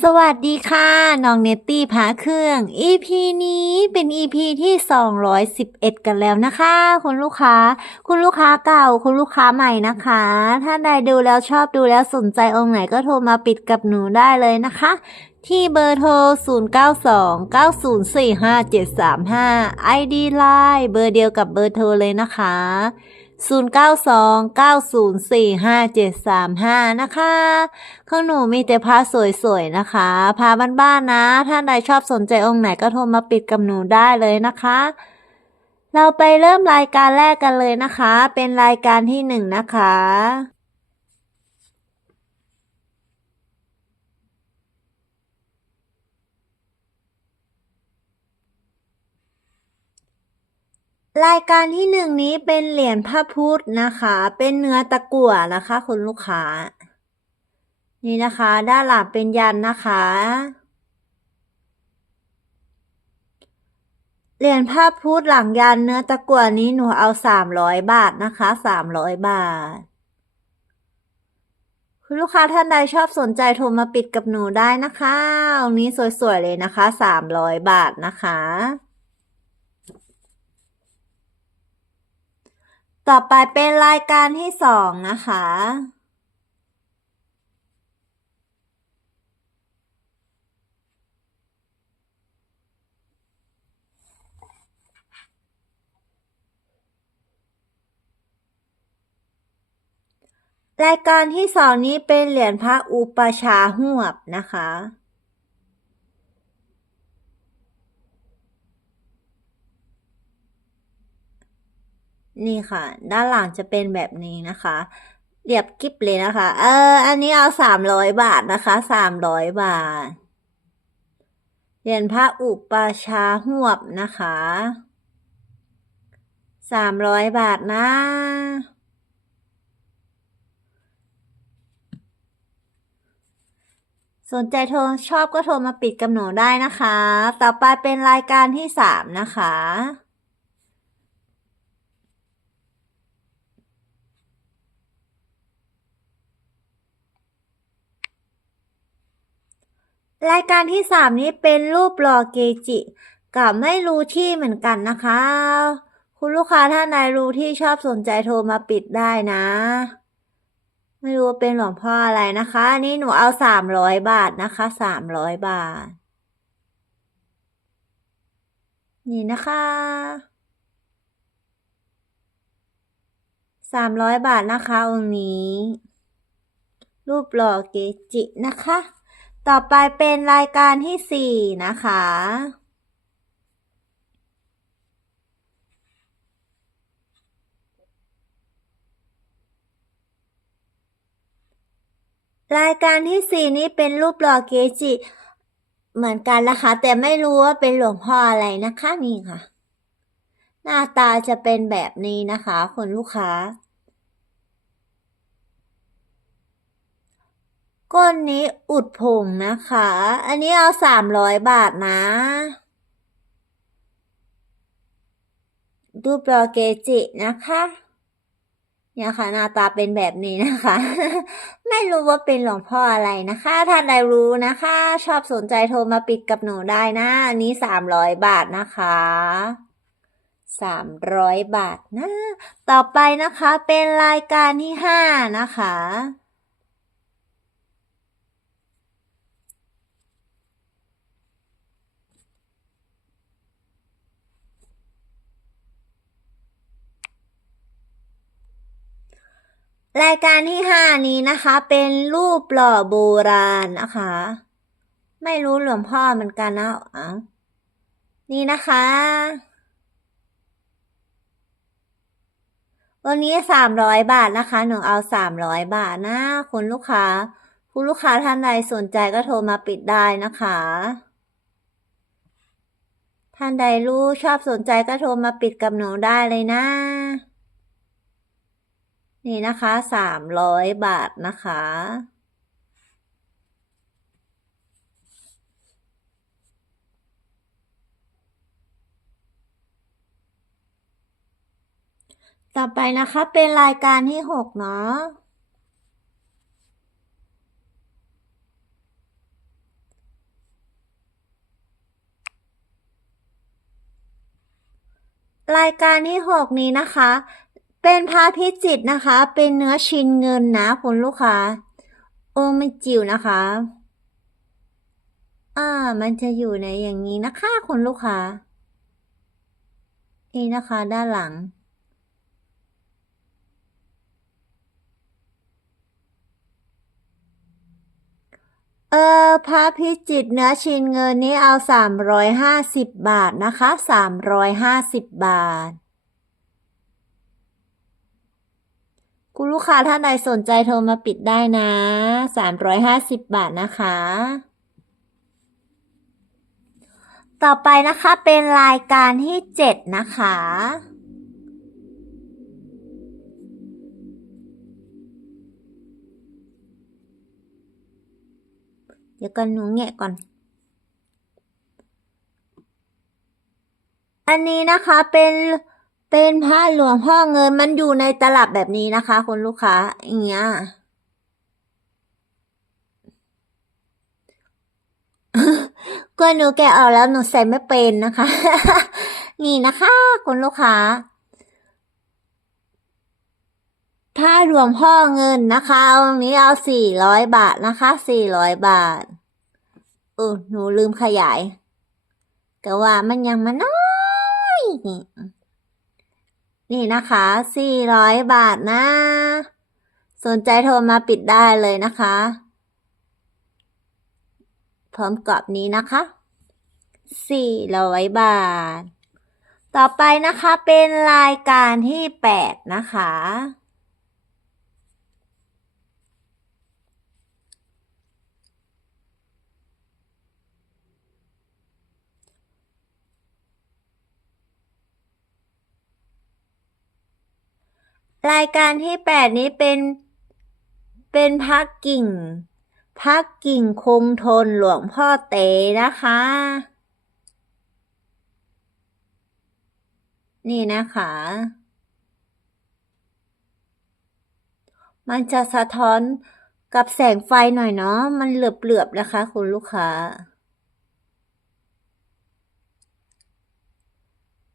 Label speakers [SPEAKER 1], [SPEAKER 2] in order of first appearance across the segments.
[SPEAKER 1] สวัสดีค่ะ น้องเนตตี้พาเครื่อง EP นี้เป็น EP ที่ 211 กันแล้วนะคะ คุณลูกค้า คุณลูกค้าเก่า คุณลูกค้าใหม่นะคะ ถ้าใดดูแล้วชอบดูแล้วสนใจองค์ไหนก็โทรมาปิดกับหนูได้เลยนะคะ ที่เบอร์โทร 0929045735 ID Line เบอร์เดียวกับเบอร์โทรเลยนะคะ 0929045735 นะคะข้างหนูมีแต่ผ้าสวยๆนะคะผ้าบ้านๆนะถ้าใดชอบสนใจองค์ไหนก็โทรมาปิดกับหนูได้เลยนะคะ เราไปเริ่มรายการแรกกันเลยนะคะ เป็นรายการที่หนึ่งนะคะ รายการที่หนึ่งนี้เป็นเหรียญพระพุทธนะคะ เป็นเนื้อตะกั่วนะคะคุณลูกค้า นี่นะคะ ด้านหลังเป็นยันนะคะ เหรียญพระพุทธหลังยันเนื้อตะกั่วนี้หนูเอาสามร้อยบาทนะคะสามร้อยบาท คุณลูกค้าท่านใดชอบสนใจโทรมาปิดกับหนูได้นะคะองนี้สวยๆเลยนะคะสามร้อยบาทนะคะ ต่อไปเป็นรายการที่สองนะคะ รายการที่สองนี้เป็นเหรียญพระอุปชาหวบนะคะ นี่ค่ะ ด้านหลังจะเป็นแบบนี้นะคะเรียบกิ๊บเลยนะคะ เออ อันนี้เอาสามร้อยบาทนะคะสามร้อยบาทเหรียญพระอุปชาย์หวบนะคะสามร้อยบาทนะสนใจโทรชอบก็โทรมาปิดกับหนูได้นะคะ ต่อไปเป็นรายการที่สามนะคะ รายการที่สามนี้เป็นรูปหล่อเกจิ กับไม่รู้ที่เหมือนกันนะคะ คุณลูกค้าท่านใดรู้ที่ชอบสนใจโทรมาปิดได้นะ ไม่รู้ว่าเป็นหลวงพ่ออะไรนะคะอันนี้หนูเอาสามร้อยบาทนะคะสามร้อยบาท นี่นะคะสามร้อยบาทนะคะองค์นี้ รูปหล่อเกจินะคะ ต่อไปเป็นรายการที่สี่นะคะ รายการที่สี่นี้เป็นรูปหล่อเกจิ เหมือนกันนะคะ แต่ไม่รู้ว่าเป็นหลวงพ่ออะไรนะคะนี่ค่ะ หน้าตาจะเป็นแบบนี้นะคะคุณลูกค้า ก้นนี้อุดผงนะคะ อันนี้เอาสามร้อยบาทนะรูปหล่อเกจินะคะเนี่ยค่ะหน้าตาเป็นแบบนี้นะคะ ไม่รู้ว่าเป็นหลวงพ่ออะไรนะคะ ท่านใดรู้นะคะ ชอบสนใจโทรมาปิดกับหนูได้นะ อันนี้สามร้อยบาทนะคะสามร้อยบาทนะ ต่อไปนะคะเป็นรายการที่ห้านะคะ รายการที่ห้านี้นะคะ เป็นรูปหล่อโบราณนะคะ ไม่รู้หลวงพ่อเหมือนกันนะเอนี่นะคะ วันนี้สามร้อยบาทนะคะ หนูเอาสามร้อยบาทนะคุณลูกค้า คุณลูกค้าท่านใดสนใจก็โทรมาปิดได้นะคะ ท่านใดรู้ชอบสนใจก็โทรมาปิดกับหนูได้เลยนะ นี่นะคะสามร้อยบาทนะคะ ต่อไปนะคะเป็นรายการที่หกเนาะรายการที่หกนี้นะคะ เป็นพระพิจิตนะคะ เป็นเนื้อชิ้นเงินนะคุณลูกค้า โอ้ไม่จิ๋วนะคะ อ่า มันจะอยู่ในอย่างนี้นะคะคุณลูกค้า นี่นะคะ ด้านหลัง เออพระพิจิตเนื้อชิ้นเงินนี้เอาสามร้อยห้าสิบบาทนะคะสามร้อยห้าสิบบาท คุณลูกค้าท่านใดสนใจโทรมาปิดได้นะสามร้อยห้าสิบบาทนะคะ ต่อไปนะคะเป็นรายการที่เจ็ดนะคะเดี๋ยวกันหนูแงะก่อน อันนี้นะคะเป็น เป็นผ้าหลวงพ่อเงินมันอยู่ในตลับแบบนี้นะคะคุณลูกค้าอย่างเงี้ยก็หนูแกออกแล้วหนูใส่ไม่เป็นนะคะ นี่นะคะคุณลูกค้าผ้าหลวงพ่อเงินนะคะเอาตรงนี้เอาสี่ร้อยบาทนะคะสี่ร้อยบาทเออหนูลืมขยาย ก็ว่ามันยังมาน้อยนี่ นี่นะคะ 400 บาทนะ สนใจโทรมาปิดได้เลยนะคะ พร้อมกรอบนี้นะคะ 400 บาท ต่อไปนะคะเป็นรายการที่ 8 นะคะ รายการที่แปดนี้เป็น เป็นพักกิ่ง พักกิ่งคงทนหลวงพ่อเต๋นะคะ นี่นะคะ มันจะสะท้อนกับแสงไฟหน่อยเนาะ มันเหลือบๆนะคะ คุณลูกค้า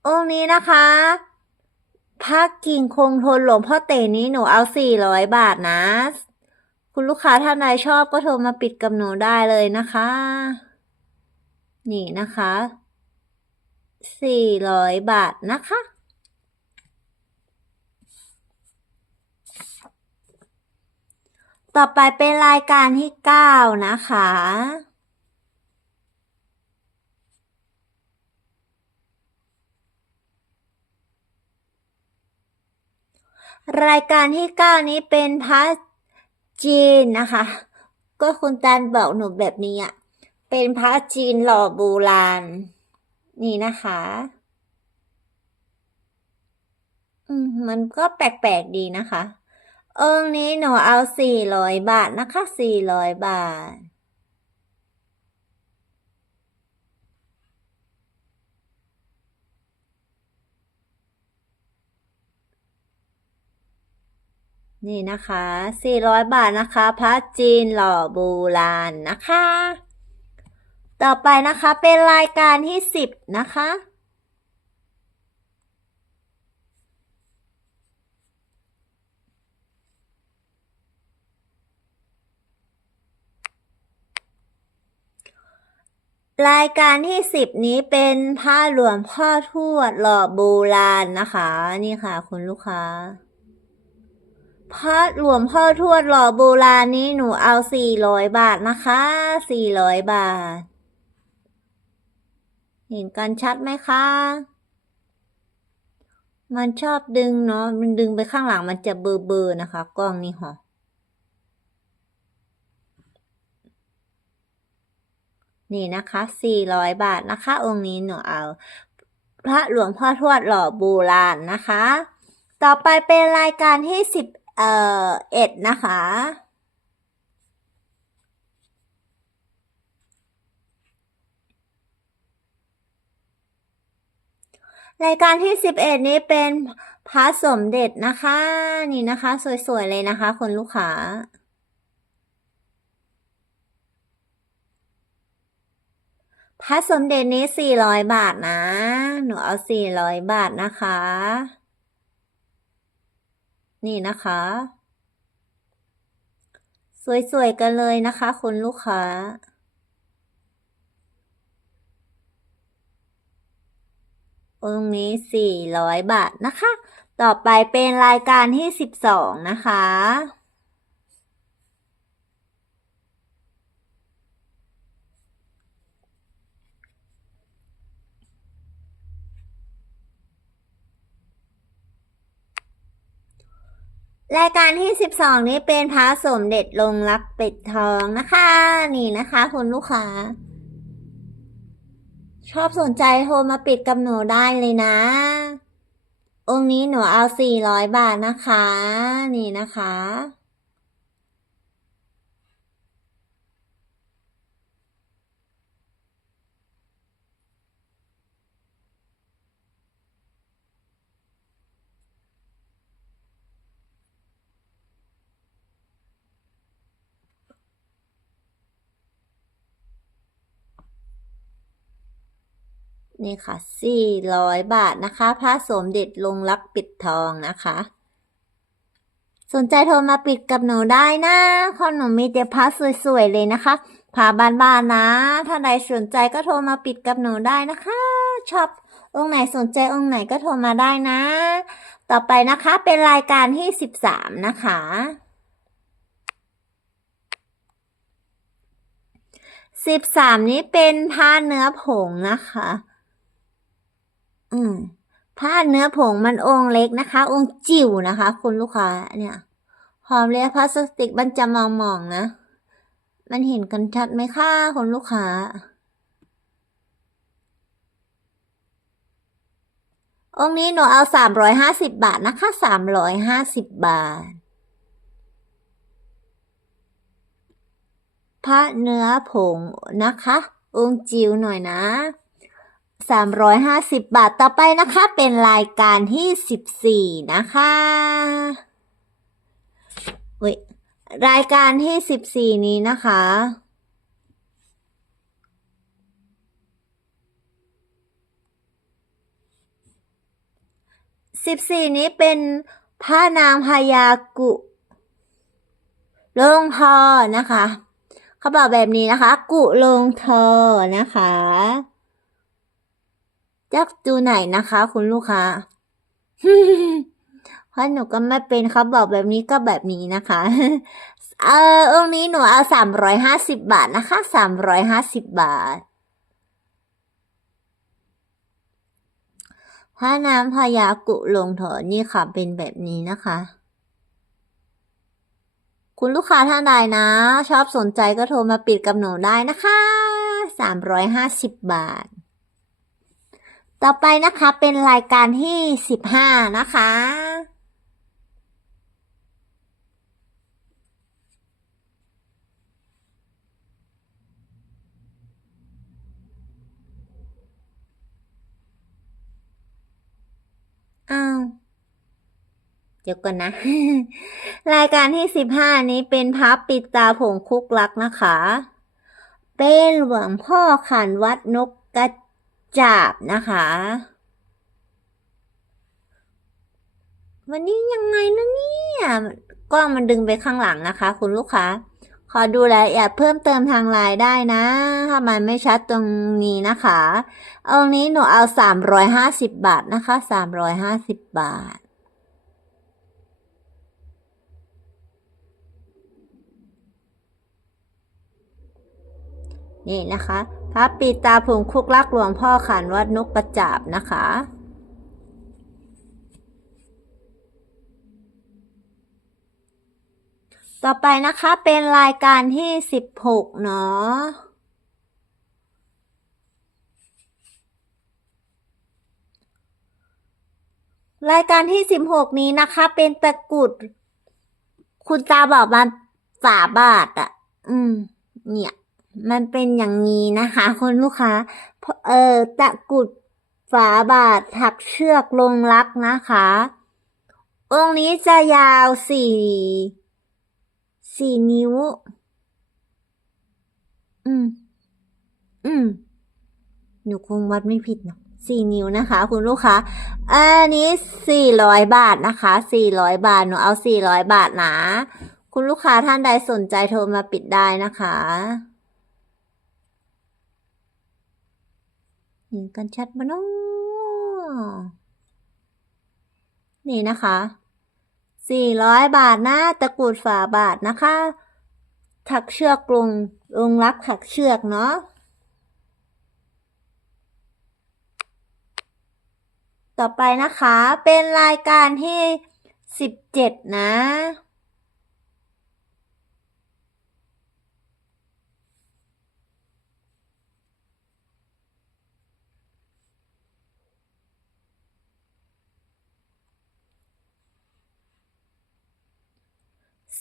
[SPEAKER 1] องค์นี้นะคะ พักกิ่งคงทนหลวงพ่อเต๋นี้หนูเอาสี่ร้อยบาทนะ คุณลูกค้าท่านใดชอบก็โทรมาปิดกับหนูได้เลยนะคะ นี่นะคะสี่ร้อยบาทนะคะ ต่อไปเป็นรายการที่เก้านะคะ รายการที่เก้านี้เป็นพระจีนนะคะ ก็คุณตันบอกหนูแบบนี้อะ เป็นพระจีนหล่อโบราณ นี่นะคะ อืมมันก็แปลกๆดีนะคะ องค์นี้หนูเอาสี่ร้อยบาทนะคะสี่ร้อยบาท นี่นะคะ 400 บาทนะคะพระจีนหล่อโบราณนะคะ ต่อไปนะคะเป็นรายการที่ 10 นะคะ รายการที่สิบนี้เป็นผ้าหลวงพ่อทวดหล่อโบราณนะคะ นี่ค่ะคุณลูกค้า ผ้าหลวงพ่อทวดหล่อโบราณนี้หนูเอาสี่ร้อยบาทนะคะสี่ร้อยบาท เห็นกันชัดไหมคะ มันชอบดึงเนาะมันดึงไปข้างหลังมันจะเบอร์เบอร์นะคะ กล้องนี่หรอนี่นะคะสี่ร้อยบาทนะคะ องค์นี้หนูเอา พระหลวงพ่อทวดหล่อโบราณนะคะ ต่อไปเป็นรายการที่สิบ เอ่อเอ็ดนะคะ รายการที่สิบเอ็ดนี้เป็นพระสมเด็จนะคะ นี่นะคะ สวย ๆ เลยนะคะคนลูกค้าพระสมเด็จนี้สี่ร้อยบาทนะ หนูเอาสี่ร้อยบาทนะคะ นี่นะคะ สวยๆกันเลยนะคะคุณลูกค้า องค์นี้สี่ร้อยบาทนะคะ ต่อไปเป็นรายการที่สิบสองนะคะ รายการที่สิบสองนี้เป็นพระสมเด็จลงรักเป็ดทองนะคะ นี่นะคะคุณลูกค้า ชอบสนใจโทรมาปิดกับหนูได้เลยนะ องค์นี้หนูเอาสี่ร้อยบาทนะคะ นี่นะคะ นี่ค่ะสี่ร้อยบาทนะคะ พระสมเด็จลงรักปิดทองนะคะ สนใจโทรมาปิดกับหนูได้นะเพราะหนูมีแต่พระสวยๆเลยนะคะพาบ้านๆนะ ถ้าใดสนใจก็โทรมาปิดกับหนูได้นะคะ ชอบองค์ไหนสนใจองค์ไหนก็โทรมาได้นะ ต่อไปนะคะเป็นรายการที่สิบสามนะคะสิบสามนี้เป็นผ้าเนื้อผงนะคะ อืมผ้าเนื้อผงมันองค์เล็กนะคะ องค์จิ๋วนะคะ คุณลูกค้าเนี่ยหอมเลยพลาสติกมันจะมองมองๆนะ มันเห็นกันชัดไหมคะคุณลูกค้า องนี้หนูเอาสามร้อยห้าสิบบาทนะคะสามร้อยห้าสิบบาทพระเนื้อผงนะคะ องค์จิ๋วหน่อยนะ สามร้อยห้าสิบบาทต่อไปนะคะ เป็นรายการที่สิบสี่นะคะว้ยรายการที่สิบสี่นี้นะคะสิบสี่นี้เป็นพระนางพญากุลงทอนะคะ เขาบอกแบบนี้นะคะ กุลงทอนะคะ จักดูไหนนะคะ คุณลูกค้าเพราะหนูก็ไม่เป็นเขาบอกแบบนี้ก็แบบนี้นะคะ เออองค์นี้หนูเอาสามร้อยห้าสิบบาทนะคะสามร้อยห้าสิบบาทพระน้ำพญากุลงเถอนี่ค่ะ เป็นแบบนี้นะคะ คุณลูกค้าท่านใดนะ ชอบสนใจก็โทรมาปิดกับหนูได้นะคะสามร้อยห้าสิบบาท ต่อไปนะคะเป็นรายการที่สิบห้านะคะ อ้าวเดี๋ยวก่อนนะ รายการที่สิบห้านี้เป็นพับปิดตาผงคุกลักนะคะ เป็นหลวงพ่อขันวัดนกกระ จาบนะคะ วันนี้ยังไงนะเนี่ยกล้องมันดึงไปข้างหลังนะคะ คุณลูกค้า ขอดูรายละเอียดเพิ่มเติมทางไลน์ได้นะ ถ้ามันไม่ชัดตรงนี้นะคะ เอานี้หนูเอาสามร้อยห้าสิบบาทนะคะสามร้อยห้าสิบบาทนี่นะคะ ระปีตาผงคุกลักหลวงพ่อขันวัดนกกระจาบนะคะ ต่อไปนะคะเป็นรายการที่สิบหกเนาะรายการที่สิบหกนี้นะคะ เป็นตะกุด คุณตาบอกมาฝาบาทอะ อืม เนี่ย มันเป็นอย่างนี้นะคะคุณลูกค้า เออตะกุดฝาบาทถักเชือกลงรักนะคะองค์นี้จะยาวสี่สี่นิ้ว อืม อืม หนูคงวัดไม่ผิดนะสี่นิ้วนะคะ คุณลูกค้า อันนี้สี่ร้อยบาทนะคะสี่ร้อยบาท หนูเอาสี่ร้อยบาทนะ คุณลูกค้าท่านใดสนใจโทรมาปิดได้นะคะ เห็นกันชัดบ้านาะนี่นะคะสี่ร้อยบาทนะ ตะกรุดฝาบาทนะคะ ถักเชือกกลุงลงรักถักเชือกเนาะ ต่อไปนะคะ เป็นรายการที่สิบเจ็ดนะ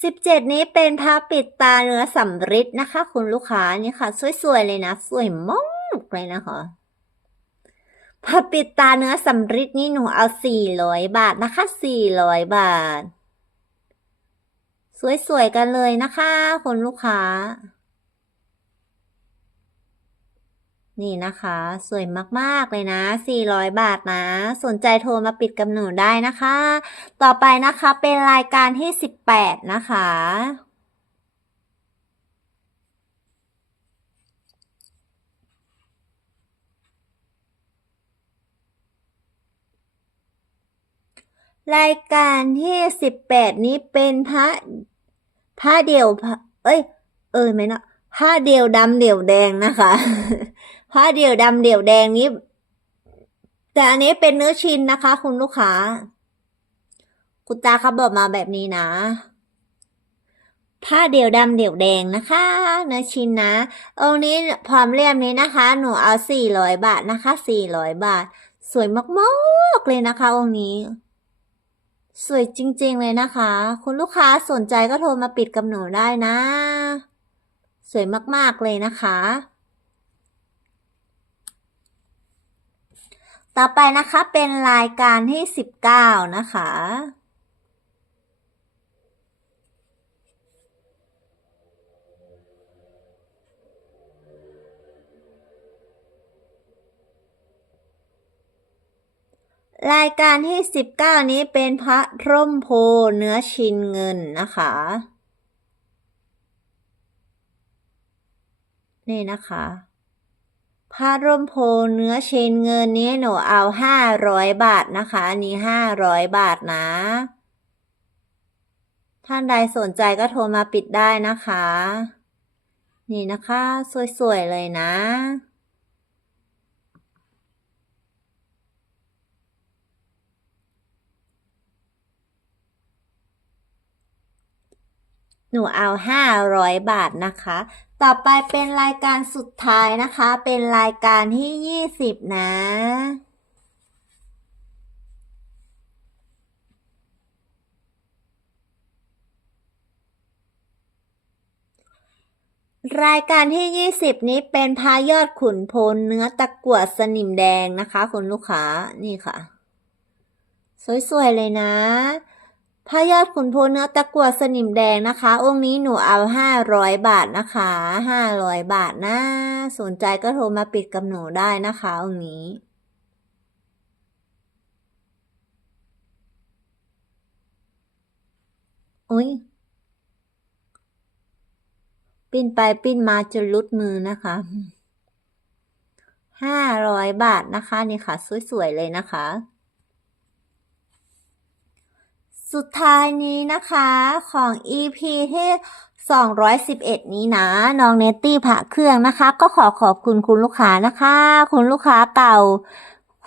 [SPEAKER 1] สิบเจ็ดนี้เป็นผ้าปิดตาเนื้อสำริดนะคะ คุณลูกค้านี่ค่ะ สวยๆเลยนะ สวยมากเลยนะคะผ้าปิดตาเนื้อสำริดนี่หนูเอาสี่ร้อยบาทนะคะสี่ร้อยบาท สวยๆกันเลยนะคะ คุณลูกค้า นี่นะคะ สวยมากๆเลยนะ 400 บาทนะ สนใจโทรมาปิดกับหนูได้นะคะ ต่อไปนะคะเป็นรายการที่ 18 นะคะ รายการที่ 18 นี้เป็นพระผ้าเดี่ยว เอ้ย เออไหมเนาะผ้าเดี่ยวดำเดี่ยวแดงนะคะ ผ้าเดี่ยวดำเดี่ยวแดงนี้ แต่อันนี้เป็นเนื้อชิ้นนะคะ คุณลูกค้า คุณตาเขาบอกมาแบบนี้นะ ผ้าเดี่ยวดำเดี่ยวแดงนะคะ เนื้อชิ้นนะองค์นี้พร้อมเลี่ยมนี้นะคะ หนูเอาสี่ร้อยบาทนะคะสี่ร้อยบาท สวยมากๆเลยนะคะองค์นี้สวยจริง ๆ เลยนะคะ คุณลูกค้าสนใจก็โทรมาปิดกับหนูได้นะ สวยมาก ๆ เลยนะคะ ต่อไปนะคะเป็นรายการที่สิบเก้านะคะรายการที่สิบเก้านี้เป็นพระร่มโพเนื้อชินเงินนะคะ นี่นะคะ ผ้าร่มโพเนื้อเชนเงินนี้หนูเอาห้าร้อยบาทนะคะ อันนี้ห้าร้อยบาทนะ ท่านใดสนใจก็โทรมาปิดได้นะคะ นี่นะคะ สวย ๆ เลยนะ ห นูเอาห้าร้อยบาทนะคะ ต่อไปเป็นรายการสุดท้ายนะคะ เป็นรายการที่ยี่สิบนะรายการที่ยี่สิบนี้เป็นพายอดขุนพลเนื้อตะกั่วสนิมแดงนะคะ คุณลูกค้านี่ค่ะ สวย ๆ เลยนะ พระยอดขุนพลเนื้อตะกั่วสนิมแดงนะคะ องค์นี้หนูเอาห้าร้อยบาทนะคะห้าร้อยบาทนะ สนใจก็โทรมาปิดกับหนูได้นะคะองค์นี้อุ้ยปิ้นไปปิ้นมาจนรุดมือนะคะห้าร้อยบาทนะคะนี่ค่ะ สวย ๆ เลยนะคะ สุดท้ายนี้นะคะของ EP ที่211 นี้นะน้องเนตตี้ผ่าเครื่องนะคะ ก็ขอขอบคุณคุณลูกค้านะคะ คุณลูกค้าเก่า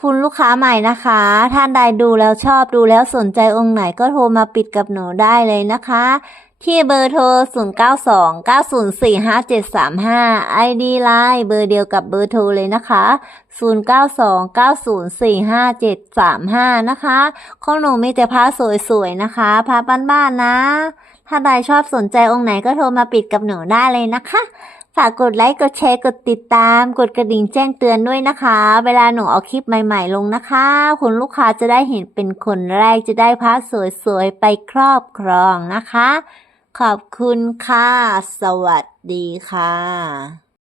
[SPEAKER 1] คุณลูกค้าใหม่นะคะ ท่านใดดูแล้วชอบดูแล้วสนใจองค์ไหนก็โทรมาปิดกับหนูได้เลยนะคะ ที่เบอร์โทร 092 904 5735 ID Line เบอร์เดียวกับเบอร์โทรเลยนะคะ 092 904 5735 นะคะของหนูมีแต่ผ้าสวยๆนะคะผ้าบ้านๆนะ ถ้าใดชอบสนใจองค์ไหนก็โทรมาปิดกับหนูได้เลยนะคะฝากกดไลค์ กดแชร์ กดติดตาม กดกระดิ่งแจ้งเตือนด้วยนะคะ เวลาหนูเอาคลิปใหม่ๆลงนะคะ คุณลูกค้าจะได้เห็นเป็นคนแรกจะได้ผ้าสวยๆ ไปครอบครองนะคะ ขอบคุณค่ะ สวัสดีค่ะ